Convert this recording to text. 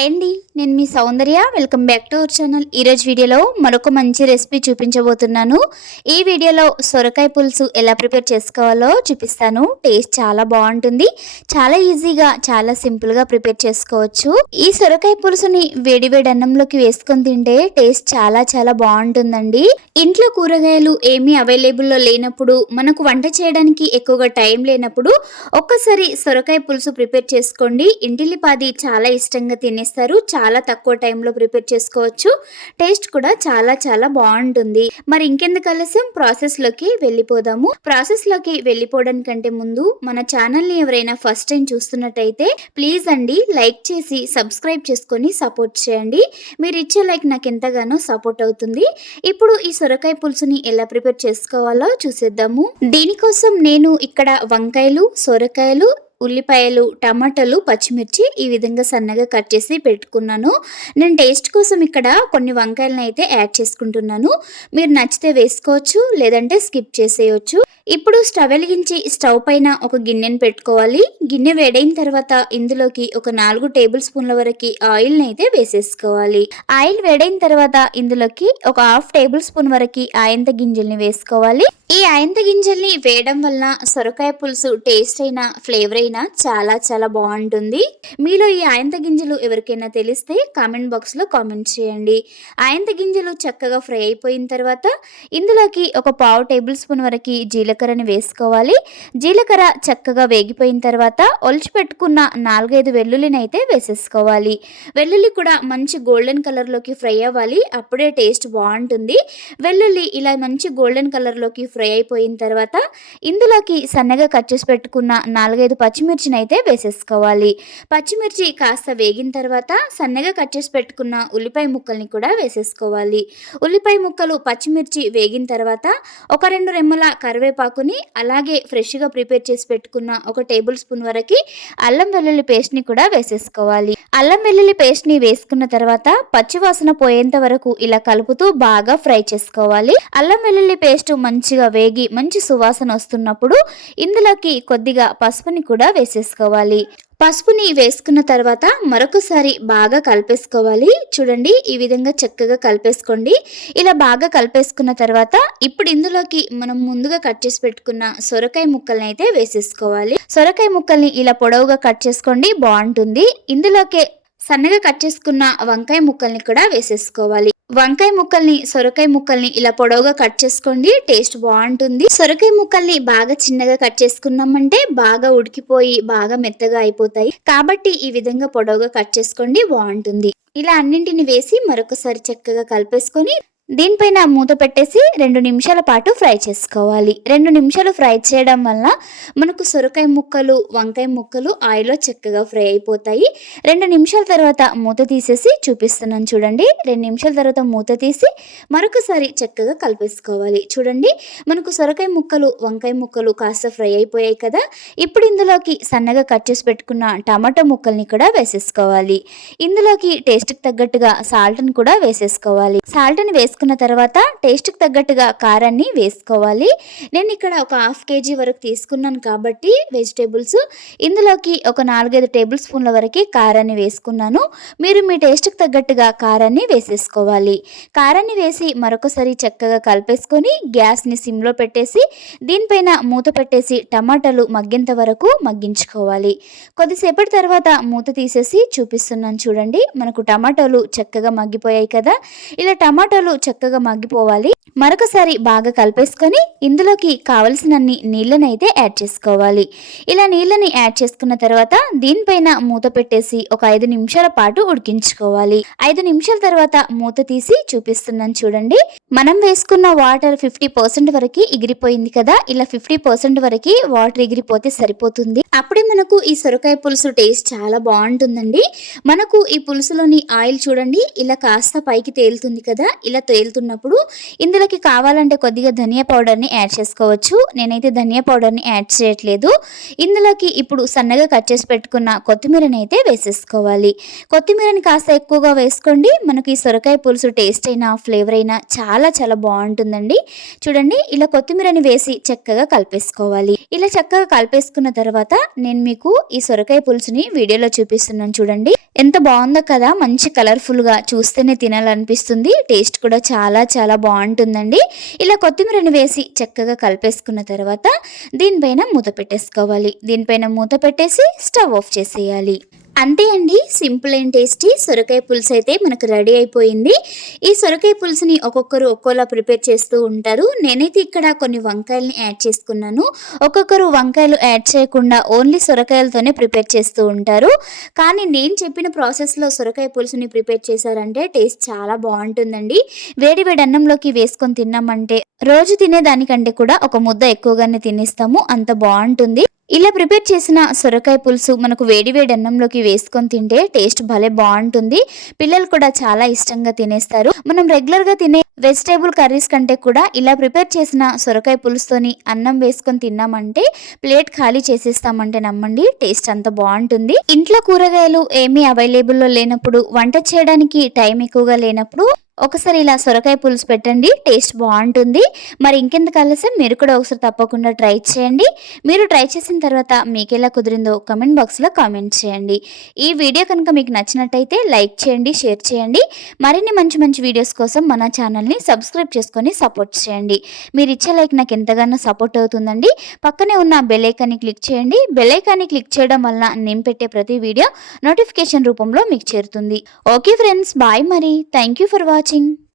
Hi అండి నేను మీ Soundarya. Welcome back to our channel ఈరోజు వీడియోలో మరొక మంచి రెసిపీ చూపించబోతున్నాను. ఈ వీడియోలో సొరకాయ పులుసు ఎలా ప్రిపేర్ చేసుకోవాలో చూపిస్తాను. టేస్ట్ చాలా బాగుంటుంది. చాలా ఈజీగా చాలా సింపుల్గా ప్రిపేర్ చేసుకోవచ్చు. ఈ సొరకాయ పులుసుని వేడి వేడి అన్నంలోకి వేసుకొని తింటే టేస్ట్ చాలా చాలా బాగుంటుందండి. ఇంట్లో కూరగాయలు ఏమీ అవైలబుల్లో లేనప్పుడు మనకు వంట చేయడానికి ఎక్కువగా టైం లేనప్పుడు ఒక్కసారి సొరకాయ పులుసు ప్రిపేర్ చేసుకోండి. ఇంటిల్లిపాది చాలా ఇష్టంగా చేస్తారు. చాలా తక్కువ టైంలో ప్రిపేర్ చేసుకోవచ్చు. టేస్ట్ కూడా చాలా చాలా బాగుంటుంది. మరి ఇంకెందుకు ఆలస్యం? ప్రాసెస్లోకి వెళ్ళిపోదాము. ప్రాసెస్లోకి వెళ్ళిపోవడానికంటే ముందు మన ఛానల్ని ఎవరైనా ఫస్ట్ టైం చూస్తున్నట్టయితే ప్లీజ్ అండి లైక్ చేసి సబ్స్క్రైబ్ చేసుకొని సపోర్ట్ చేయండి. మీరు ఇచ్చే లైక్ నాకు ఎంతగానో సపోర్ట్ అవుతుంది. ఇప్పుడు ఈ సొరకాయ పులుసుని ఎలా ప్రిపేర్ చేసుకోవాలో చూసేద్దాము. దీనికోసం నేను ఇక్కడ వంకాయలు సొరకాయలు ఉల్లిపాయలు టమాటాలు పచ్చిమిర్చి ఈ విధంగా సన్నగా కట్ చేసి పెట్టుకున్నాను. నేను టేస్ట్ కోసం ఇక్కడ కొన్ని వంకాయలను అయితే యాడ్ చేసుకుంటున్నాను. మీరు నచ్చితే వేసుకోవచ్చు లేదంటే స్కిప్ చేసేయచ్చు. ఇప్పుడు స్టవ్ వెలిగించి స్టవ్ పైన ఒక గిన్నెను పెట్టుకోవాలి. గిన్నె వేడైన తర్వాత ఇందులోకి ఒక నాలుగు టేబుల్ స్పూన్ల వరకు ఆయిల్ని అయితే వేసేసుకోవాలి. ఆయిల్ వేడైన తర్వాత ఇందులోకి ఒక హాఫ్ టేబుల్ స్పూన్ వరకు ఆయంత గింజల్ని వేసుకోవాలి. ఈ ఆయంత గింజల్ని వేయడం వలన సొరకాయ పులుసు టేస్ట్ అయినా ఫ్లేవర్ అయినా చాలా చాలా బాగుంటుంది. మీలో ఈ ఆయంత గింజలు ఎవరికైనా తెలిస్తే కామెంట్ బాక్స్లో కామెంట్ చేయండి. ఆయంత గింజలు చక్కగా ఫ్రై అయిపోయిన తర్వాత ఇందులోకి ఒక పావు టేబుల్ స్పూన్ వరకు జీలకర్రని వేసుకోవాలి. జీలకర్ర చక్కగా వేగిపోయిన తర్వాత ఒలిచి పెట్టుకున్న నాలుగైదు వెల్లుల్లిని అయితే వేసేసుకోవాలి. వెల్లుల్లి కూడా మంచి గోల్డెన్ కలర్లోకి ఫ్రై అవ్వాలి. అప్పుడే టేస్ట్ బాగుంటుంది. వెల్లుల్లి ఇలా మంచి గోల్డెన్ కలర్లోకి ఫ్రై అయిపోయిన తర్వాత ఇందులోకి సన్నగా కట్ చేసి పెట్టుకున్న నాలుగైదు పచ్చిమిర్చిని అయితే వేసేసుకోవాలి. పచ్చిమిర్చి కాస్త వేగిన తర్వాత సన్నగా కట్ చేసి పెట్టుకున్న ఉల్లిపాయ ముక్కల్ని కూడా వేసేసుకోవాలి. ఉల్లిపాయ ముక్కలు పచ్చిమిర్చి వేగిన తర్వాత ఒక రెండు రెమ్మల కరివేపాకుని అలాగే ఫ్రెష్గా ప్రిపేర్ చేసి పెట్టుకున్న ఒక టేబుల్ స్పూన్ వరకు అల్లం వెల్లుల్లి పేస్ట్ని కూడా వేసేసుకోవాలి. అల్లం వెల్లుల్లి పేస్ట్ని వేసుకున్న తర్వాత పచ్చివాసన పోయేంత వరకు ఇలా కలుపుతూ బాగా ఫ్రై చేసుకోవాలి. అల్లం వెల్లుల్లి పేస్ట్ మంచిగా వేగి మంచి సువాసన వస్తున్నప్పుడు ఇందులోకి కొద్దిగా పసుపుని కూడా వేసేసుకోవాలి. పసుపుని వేసుకున్న తర్వాత మరొకసారి బాగా కలిపేసుకోవాలి. చూడండి ఈ విధంగా చక్కగా కలిపేసుకోండి. ఇలా బాగా కలిపేసుకున్న తర్వాత ఇప్పుడు ఇందులోకి మనం ముందుగా కట్ చేసి పెట్టుకున్న సొరకాయ ముక్కల్ని అయితే వేసేసుకోవాలి. సొరకాయ ముక్కల్ని ఇలా పొడవుగా కట్ చేసుకోండి బాగుంటుంది. ఇందులోకి సన్నగా కట్ చేసుకున్న వంకాయ ముక్కల్ని కూడా వేసేసుకోవాలి. వంకాయ ముక్కల్ని సొరకాయ ముక్కల్ని ఇలా పొడవుగా కట్ చేసుకోండి. టేస్ట్ బాగుంటుంది. సొరకాయ ముక్కల్ని బాగా చిన్నగా కట్ చేసుకున్నామంటే బాగా ఉడికిపోయి బాగా మెత్తగా అయిపోతాయి. కాబట్టి ఈ విధంగా పొడవుగా కట్ చేసుకోండి. బాగుంటుంది. ఇలా అన్నింటిని వేసి మరొకసారి చక్కగా కలిపేసుకొని దీనిపైన మూత పెట్టేసి రెండు నిమిషాల పాటు ఫ్రై చేసుకోవాలి. రెండు నిమిషాలు ఫ్రై చేయడం వల్ల మనకు సొరకాయ ముక్కలు వంకాయ ముక్కలు ఆయిల్లో చక్కగా ఫ్రై అయిపోతాయి. రెండు నిమిషాల తర్వాత మూత తీసేసి చూపిస్తున్నాను చూడండి. రెండు నిమిషాల తర్వాత మూత తీసి మరొకసారి చక్కగా కలిపేసుకోవాలి. చూడండి మనకు సొరకాయ ముక్కలు వంకాయ ముక్కలు కాస్త ఫ్రై అయిపోయాయి కదా. ఇప్పుడు ఇందులోకి సన్నగా కట్ చేసి పెట్టుకున్న టమాటో ముక్కల్ని కూడా వేసేసుకోవాలి. ఇందులోకి టేస్ట్కి తగ్గట్టుగా సాల్ట్ని కూడా వేసేసుకోవాలి. సాల్ట్ని వేసుకున్న తర్వాత టేస్ట్కి తగ్గట్టుగా కారాన్ని వేసుకోవాలి. నేను ఇక్కడ ఒక హాఫ్ కేజీ వరకు తీసుకున్నాను కాబట్టి వెజిటేబుల్స్ ఇందులోకి ఒక నాలుగైదు టేబుల్ స్పూన్ల వరకు కారాన్ని వేసుకున్నాను. మీరు మీ టేస్ట్కి తగ్గట్టుగా కారాన్ని వేసేసుకోవాలి. కారాన్ని వేసి మరొకసారి చక్కగా కలిపేసుకొని గ్యాస్ని సిమ్లో పెట్టేసి దీనిపైన మూత పెట్టేసి టమాటాలు మగ్గేంత వరకు మగ్గించుకోవాలి. కొద్దిసేపటి తర్వాత మూత తీసేసి చూపిస్తున్నాను చూడండి. మనకు టమాటాలు చక్కగా మగ్గిపోయాయి కదా. ఇలా టమాటాలు చక్కగా మగ్గిపోవాలి. మరొకసారి బాగా కలిపేసుకొని ఇందులోకి కావలసినన్ని నీళ్ళని అయితే యాడ్ చేసుకోవాలి. ఇలా నీళ్ళని యాడ్ చేసుకున్న తర్వాత దీనిపైన మూత పెట్టేసి ఒక ఐదు నిమిషాల పాటు ఉడికించుకోవాలి. ఐదు నిమిషాల తర్వాత మూత తీసి చూపిస్తున్నాను చూడండి. మనం వేసుకున్న వాటర్ ఫిఫ్టీ పర్సెంట్ వరకు ఎగిరిపోయింది కదా ఇలా ఫిఫ్టీ పర్సెంట్ వరకు వాటర్ ఎగిరిపోతే సరిపోతుంది. అప్పుడే మనకు ఈ సొరకాయ పులుసు టేస్ట్ చాలా బాగుంటుందండి. మనకు ఈ పులుసులోని ఆయిల్ చూడండి ఇలా కాస్త పైకి తేలుతుంది కదా ఇలా తేలుతున్నప్పుడు ఇందులోకి కావాలంటే కొద్దిగా ధనియా పౌడర్ని యాడ్ చేసుకోవచ్చు. నేనైతే ధనియా పౌడర్ని యాడ్ చేయట్లేదు. ఇందులోకి ఇప్పుడు సన్నగా కట్ చేసి పెట్టుకున్న కొత్తిమీరని అయితే వేసేసుకోవాలి. కొత్తిమీరని కాస్త ఎక్కువగా వేసుకోండి. మనకి సొరకాయ పులుసు టేస్ట్ అయినా ఫ్లేవర్ అయినా చాలా చాలా బాగుంటుందండి. చూడండి ఇలా కొత్తిమీరని వేసి చక్కగా కలిపేసుకోవాలి. ఇలా చక్కగా కలిపేసుకున్న తర్వాత నేను మీకు ఈ సొరకాయ పులుసుని వీడియోలో చూపిస్తున్నాను చూడండి. ఎంత బాగుందో కదా మంచి కలర్ఫుల్గా చూస్తేనే తినాలనిపిస్తుంది. టేస్ట్ కూడా చాలా చాలా బాగుంటుందండి. ఇలా కొత్తిమీరని వేసి చక్కగా కలిపేసుకున్న తర్వాత దీనిపైన మూత పెట్టేసుకోవాలి. దీనిపైన మూత పెట్టేసి స్టవ్ ఆఫ్ చేసేయాలి. అంతే అండి. Simple and tasty. సొరకాయ పులుసు అయితే మనకు రెడీ అయిపోయింది. ఈ సొరకాయ పులుసుని ఒక్కొక్కరు ఒక్కోలా ప్రిపేర్ చేస్తూ ఉంటారు. నేనైతే ఇక్కడ కొన్ని వంకాయల్ని యాడ్ చేసుకున్నాను. ఒక్కొక్కరు వంకాయలు యాడ్ చేయకుండా ఓన్లీ సొరకాయలతోనే ప్రిపేర్ చేస్తూ ఉంటారు. కానీ నేను చెప్పిన ప్రాసెస్లో సొరకాయ పులుసుని ప్రిపేర్ చేశారంటే టేస్ట్ చాలా బాగుంటుందండి. వేడి వేడి అన్నంలోకి వేసుకొని తిన్నామంటే రోజు తినేదానికంటే కూడా ఒక ముద్ద ఎక్కువగానే తినేస్తాము. అంత బాగుంటుంది. ఇలా ప్రిపేర్ చేసిన సొరకాయ పులుసు మనకు వేడివేడి అన్నంలోకి వేసుకొని తింటే టేస్ట్ భలే బాగుంటుంది. పిల్లలు కూడా చాలా ఇష్టంగా తినేస్తారు. మనం రెగ్యులర్గా తినే వెజిటేబుల్ కర్రీస్ కంటే కూడా ఇలా ప్రిపేర్ చేసిన సొరకాయ పులుసుతోని అన్నం వేసుకొని తిన్నామంటే ప్లేట్ ఖాళీ చేసేస్తామంటే నమ్మండి టేస్ట్ అంత బాగుంటుంది. ఇంట్లో కూరగాయలు ఏమీ అవైలబుల్లో లేనప్పుడు వంట చేయడానికి టైం ఎక్కువగా లేనప్పుడు ఒకసారి ఇలా సొరకాయ పులుసు పెట్టండి టేస్ట్ బాగుంటుంది. మరి ఇంకెందుకు ఆలస్యం? మీరు కూడా ఒకసారి తప్పకుండా ట్రై చేయండి. మీరు ట్రై చేసిన తర్వాత మీకు ఎలా కుదిరిందో కమెంట్ బాక్స్లో కామెంట్ చేయండి. ఈ వీడియో కనుక మీకు నచ్చినట్టయితే లైక్ చేయండి షేర్ చేయండి. మరిన్ని మంచి మంచి వీడియోస్ కోసం మన ఛానల్ని సబ్స్క్రైబ్ చేసుకొని సపోర్ట్ చేయండి. మీరు ఇచ్చే లైక్ నాకు ఎంతగానో సపోర్ట్ అవుతుందండి. పక్కనే ఉన్న బెలైకాన్ని క్లిక్ చేయండి. బెలైకాన్ని క్లిక్ చేయడం వల్ల నేను పెట్టే ప్రతి వీడియో నోటిఫికేషన్ రూపంలో మీకు చేరుతుంది. ఓకే ఫ్రెండ్స్ బాయ్ మరి. Thank you for watching. watching.